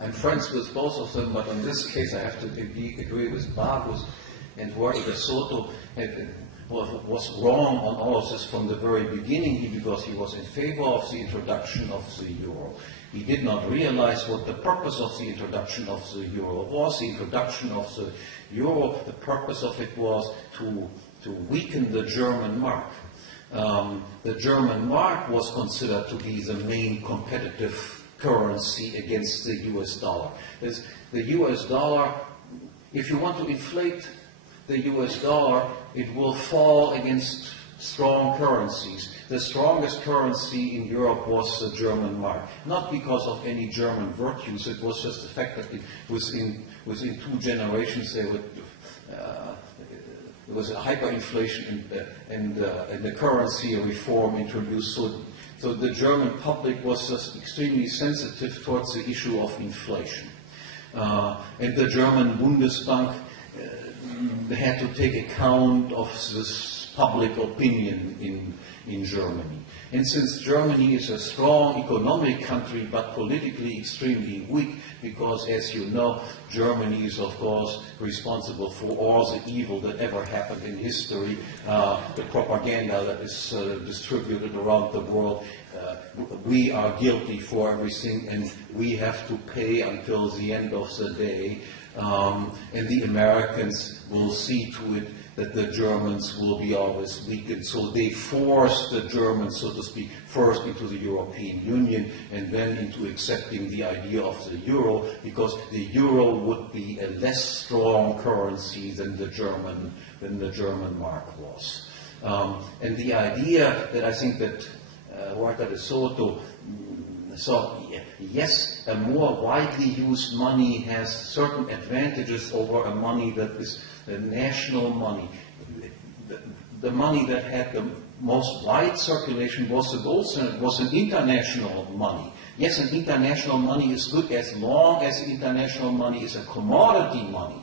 I'm friends with both of them, but in this case I have to agree with Bargus and Walter de Soto was wrong on all of this from the very beginning because he was in favor of the introduction of the euro. He did not realize what the purpose of the introduction of the euro was. The introduction of the euro, the purpose of it was to weaken the German mark. The German mark was considered to be the main competitive currency against the US dollar. The US dollar, if you want to inflate the US dollar, it will fall against strong currencies. The strongest currency in Europe was the German mark. Not because of any German virtues, it was just the fact that within 2 generations there was a hyperinflation and the currency reform introduced. So the German public was just extremely sensitive towards the issue of inflation. And the German Bundesbank had to take account of this public opinion in Germany. And since Germany is a strong economic country but politically extremely weak, because as you know, Germany is of course responsible for all the evil that ever happened in history, the propaganda that is distributed around the world. We are guilty for everything and we have to pay until the end of the day. And the Americans will see to it that the Germans will be always weakened. So they forced the Germans, so to speak, first into the European Union and then into accepting the idea of the euro, because the euro would be a less strong currency than the German mark was. And the idea that I think that Walter de Soto thought, yes, a more widely used money has certain advantages over a money that is the national money. The money that had the most wide circulation was the gold standard, was an international money. Yes, an international money is good as long as international money is a commodity money.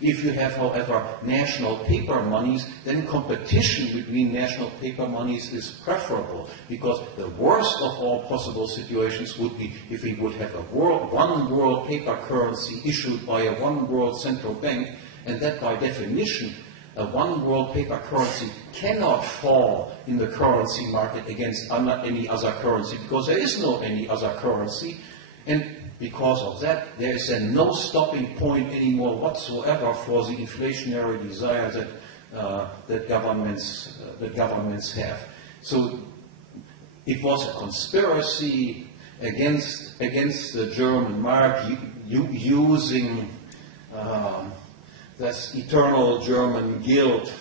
If you have, however, national paper monies, then competition between national paper monies is preferable, because the worst of all possible situations would be if we would have one world paper currency issued by a one world central bank, and that by definition, a one world paper currency cannot fall in the currency market against any other currency, because there is no any other currency. And because of that, there is then no stopping point anymore whatsoever for the inflationary desire that governments have. So it was a conspiracy against the German mark, using this eternal German guilt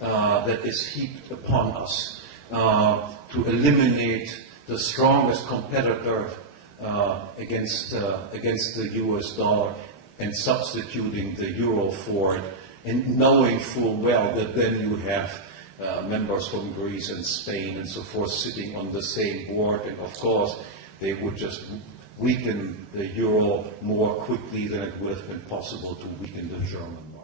that is heaped upon us to eliminate the strongest competitor against the US dollar and substituting the euro for it, and knowing full well that then you have members from Greece and Spain and so forth sitting on the same board, and of course they would just weaken the euro more quickly than it would have been possible to weaken the German mark.